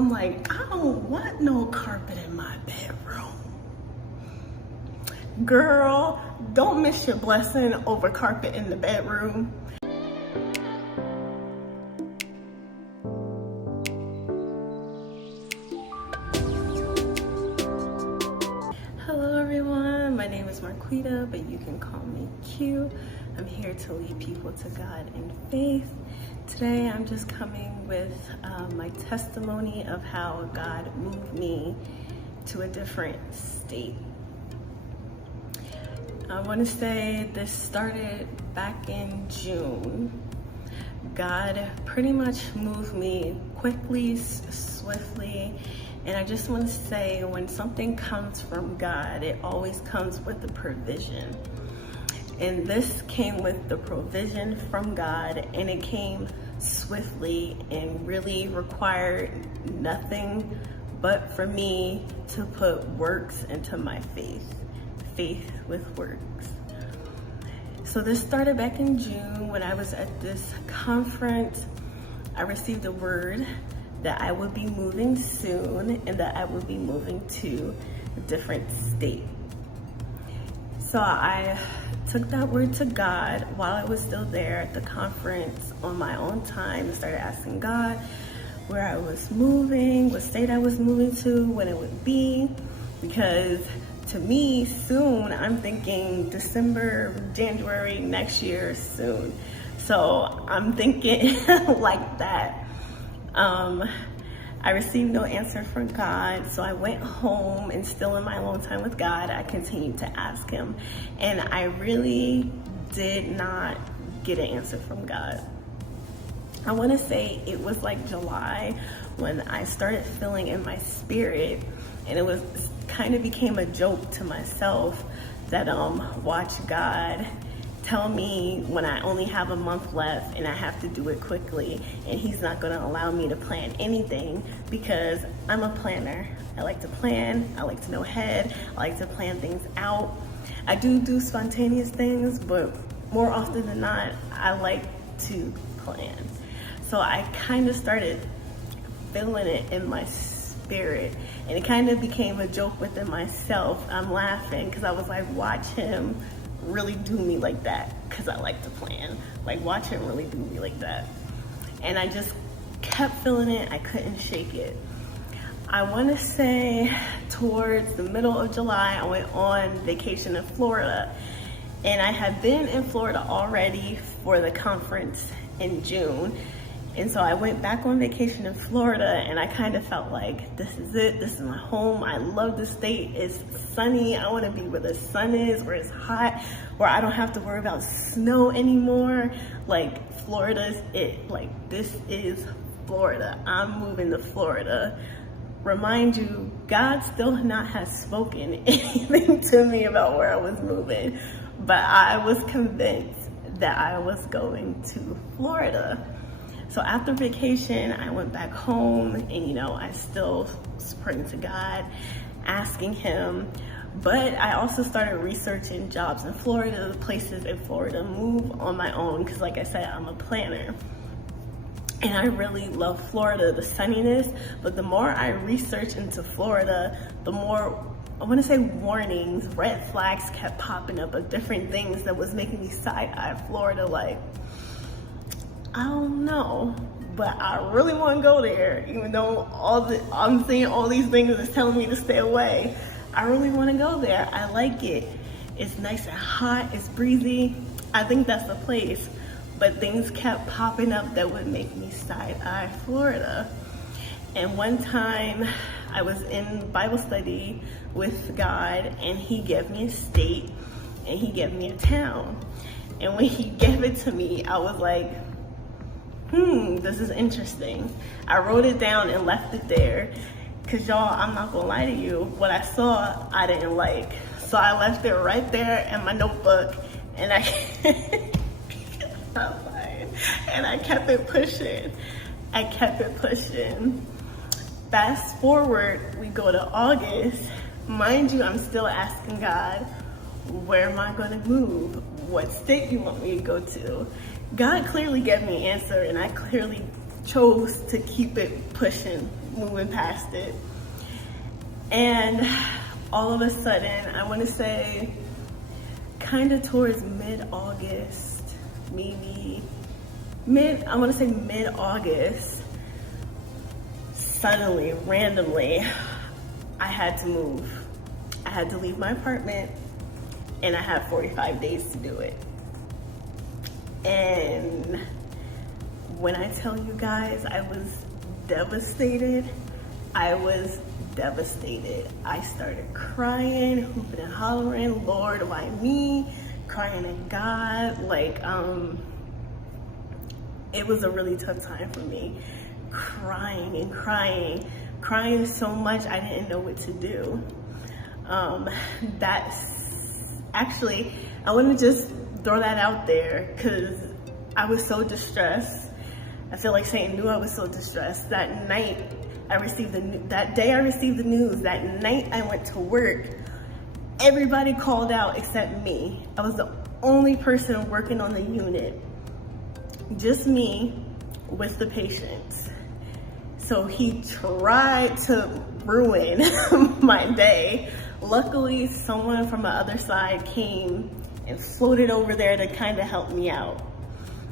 I'm like, I don't want no carpet in my bedroom. Girl, don't miss your blessing over carpet in the bedroom. Hello everyone, my name is Marquita, but you can call me Q. I'm here to lead people to God in faith. Today I'm just coming with my testimony of how God moved me to a different state. I want to say this started back in June. God pretty much moved me quickly, swiftly, and I just want to say when something comes from God, it always comes with the provision. And this came with the provision from God, and it came swiftly and really required nothing but for me to put works into my faith with works. So this started back in June when I was at this conference. I received a word that I would be moving soon and that I would be moving to a different state. So I took that word to God while I was still there at the conference on my own time and started asking God where I was moving, what state I was moving to, when it would be, because to me, soon, I'm thinking December, January next year, soon. So I'm thinking like that. I received no answer from God, so I went home, and still in my alone time with God, I continued to ask him. And I really did not get an answer from God. I want to say it was like July when I started feeling in my spirit, and it was kind of became a joke to myself that watch God tell me when I only have a month left and I have to do it quickly, and he's not going to allow me to plan anything because I'm a planner. I like to plan, I like to know ahead, I like to plan things out. I do spontaneous things, but more often than not, I like to plan. So I kind of started feeling it in my spirit, and it kind of became a joke within myself. I'm laughing because I was like, watch him really do me like that, because I like to plan. Like, watch him really do me like that. And I just kept feeling it. I couldn't shake it. I want to say towards the middle of July, I went on vacation in Florida, and I had been in Florida already for the conference in June. And so I went back on vacation in Florida, and I kind of felt like, this is it. This is my home. I love the state. It's sunny. I want to be where the sun is, where it's hot, where I don't have to worry about snow anymore. Like, Florida's it. Like, this is Florida. I'm moving to Florida. Remind you, God still not has spoken anything to me about where I was moving, but I was convinced that I was going to Florida. So after vacation, I went back home, and I still was praying to God, asking him. But I also started researching jobs in Florida, the places in Florida, move on my own, because like I said, I'm a planner. And I really love Florida, the sunniness. But the more I researched into Florida, the more, I want to say, warnings, red flags kept popping up of different things that was making me side-eye Florida. Like, I don't know, but I really want to go there, even though I'm seeing all these things that's telling me to stay away. I really want to go there. I like it. It's nice and hot. It's breezy. I think that's the place. But things kept popping up that would make me side-eye Florida. And one time I was in Bible study with God, and he gave me a state and he gave me a town. And when he gave it to me, I was like, this is interesting. I wrote it down and left it there because, y'all, I'm not gonna lie to you, what I saw I didn't like. So I left it right there in my notebook, and I kept it pushing. Fast forward, we go to August. Mind you, I'm still asking God, where am I gonna move? What state you want me to go to? God clearly gave me an answer, and I clearly chose to keep it pushing, moving past it. And all of a sudden, I want to say kind of towards mid-August, mid-August, suddenly, randomly, I had to move. I had to leave my apartment, and I had 45 days to do it. And when I tell you guys, I was devastated. I was devastated. I started crying, hooping and hollering, Lord, why me? Crying at God. Like, it was a really tough time for me. Crying so much I didn't know what to do. That's actually, I want to just throw that out there because I was so distressed. I feel like Satan knew I was so distressed. That night that day I received the news, that night I went to work, everybody called out except me. I was the only person working on the unit, just me with the patients. So he tried to ruin my day. Luckily, someone from the other side came and floated over there to kind of help me out.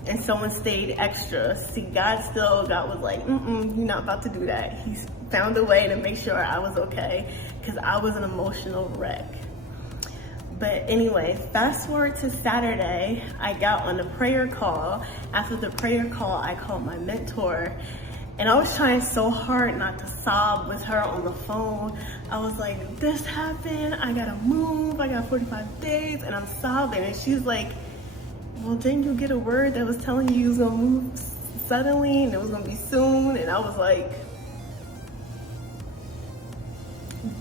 And someone stayed extra. See, God was like, you're not about to do that. He found a way to make sure I was okay because I was an emotional wreck. But anyway, fast forward to Saturday, I got on a prayer call. After the prayer call, I called my mentor. And I was trying so hard not to sob with her on the phone. I was like, this happened, I gotta move, I got 45 days, and I'm sobbing. And she's like, well, didn't you get a word that was telling you was gonna move suddenly and it was gonna be soon? And I was like,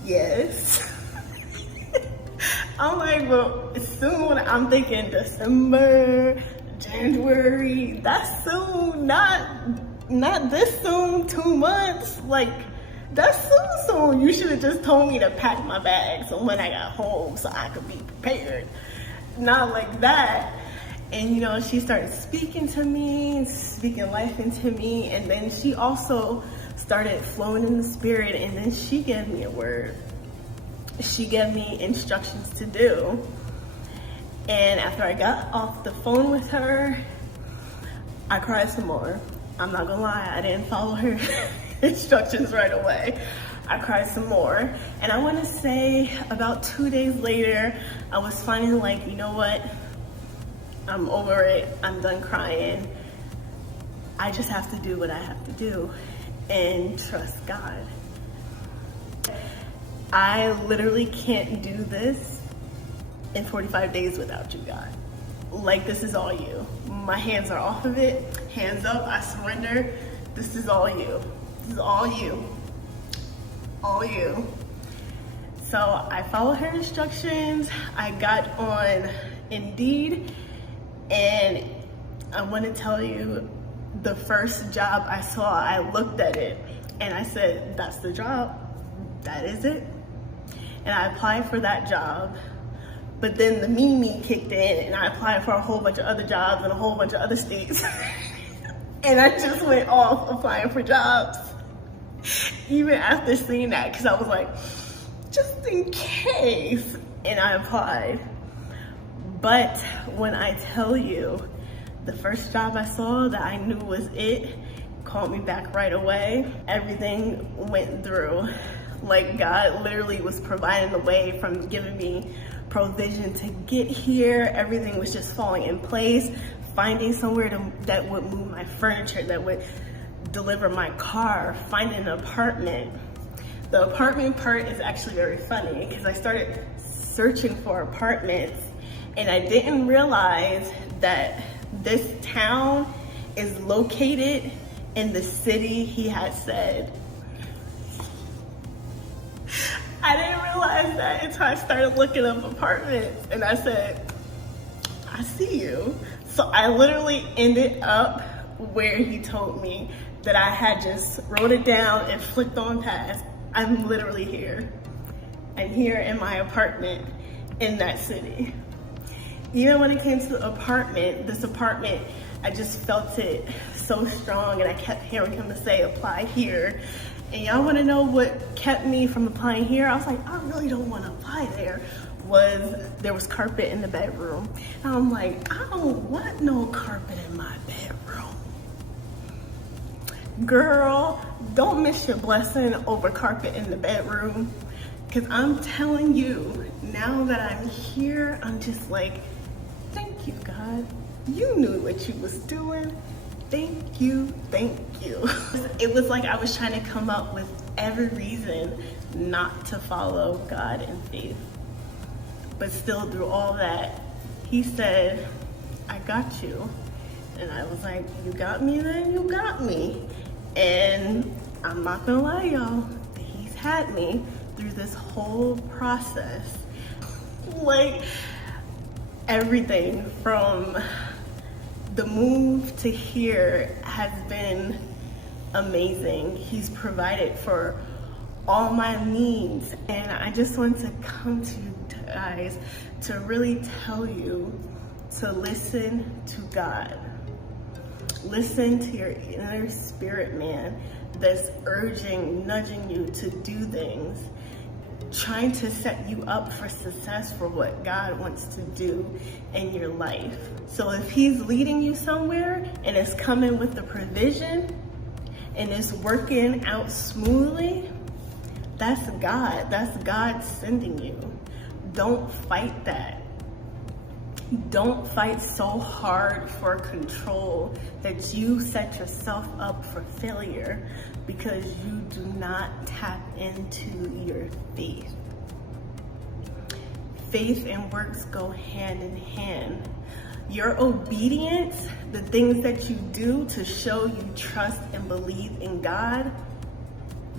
yes. I'm like, well, soon, I'm thinking December, January, that's soon, not this soon, 2 months, like, that's soon. You should have just told me to pack my bags so when I got home so I could be prepared. Not like that. And you know, she started speaking to me, speaking life into me, and then she also started flowing in the spirit, and then she gave me a word. She gave me instructions to do. And after I got off the phone with her, I cried some more. I'm not gonna lie, I didn't follow her instructions right away. I cried some more. And I wanna say about 2 days later, I was finally like, you know what? I'm over it, I'm done crying. I just have to do what I have to do and trust God. I literally can't do this in 45 days without you, God. Like, this is all you. My hands are off of it. Hands up, I surrender. This is all you. This is all you. All you. So I followed her instructions. I got on Indeed, and I want to tell you, the first job I saw, I looked at it and I said, that's the job. That is it. And I applied for that job. But then the me kicked in and I applied for a whole bunch of other jobs in a whole bunch of other states. And I just went off applying for jobs. Even after seeing that, because I was like, just in case. And I applied. But when I tell you, the first job I saw that I knew was it, called me back right away. Everything went through. Like, God literally was providing the way from giving me provision to get here. Everything was just falling in place. Finding somewhere that would move my furniture, that would deliver my car, finding an apartment. The apartment part is actually very funny because I started searching for apartments and I didn't realize that this town is located in the city he had said. I didn't realize that until I started looking up apartments and I said, I see you. So I literally ended up where he told me that I had just wrote it down and flicked on past. I'm literally here. I'm here in my apartment in that city. Even when it came to the apartment, this apartment, I just felt it so strong and I kept hearing him say, apply here. And y'all wanna know what kept me from applying here? I was like, I really don't wanna apply there. There was carpet in the bedroom. And I'm like, I don't want no carpet in my bedroom. Girl, don't miss your blessing over carpet in the bedroom. Cause I'm telling you, now that I'm here, I'm just like, thank you, God. You knew what you was doing. Thank you, thank you. It was like I was trying to come up with every reason not to follow God in faith. But still, through all that, he said, I got you. And I was like, you got me, then you got me. And I'm not gonna lie, y'all, he's had me through this whole process. Like, everything from the move to here has been amazing. He's provided for all my needs. And I just want to come to you guys to really tell you to listen to God. Listen to your inner spirit man that's urging, nudging you to do things, trying to set you up for success for what God wants to do in your life. So if he's leading you somewhere and it's coming with the provision and it's working out smoothly, that's God. That's God sending you. Don't fight that. Don't fight so hard for control that you set yourself up for failure because you do not tap into your faith. Faith and works go hand in hand. Your obedience, the things that you do to show you trust and believe in God,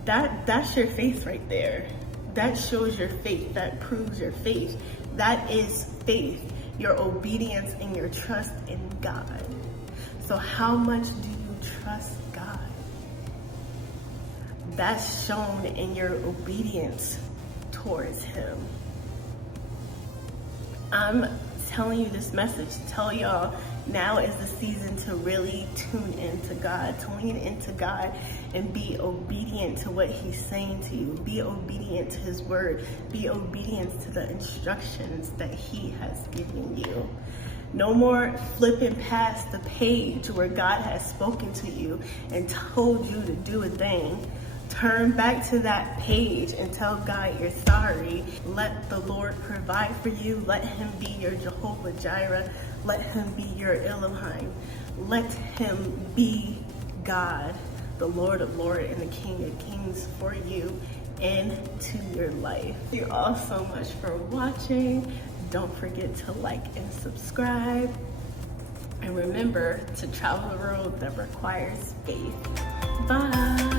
that's your faith right there. That shows your faith. That proves your faith. That is faith. Your obedience and your trust in God. So how much do you trust God? That's shown in your obedience towards him. I'm telling you this message to tell y'all now is the season to really tune into God, and be obedient to what he's saying to you. Be obedient to his word. Be obedient to the instructions that he has given you. No more flipping past the page where God has spoken to you and told you to do a thing. Turn back to that page and tell God you're sorry. Let the Lord provide for you. Let him be your Jehovah Jireh. Let him be your Elohim. Let him be God, the Lord of Lords and the King of Kings for you into your life. Thank you all so much for watching. Don't forget to like and subscribe. And remember to travel the road that requires faith. Bye.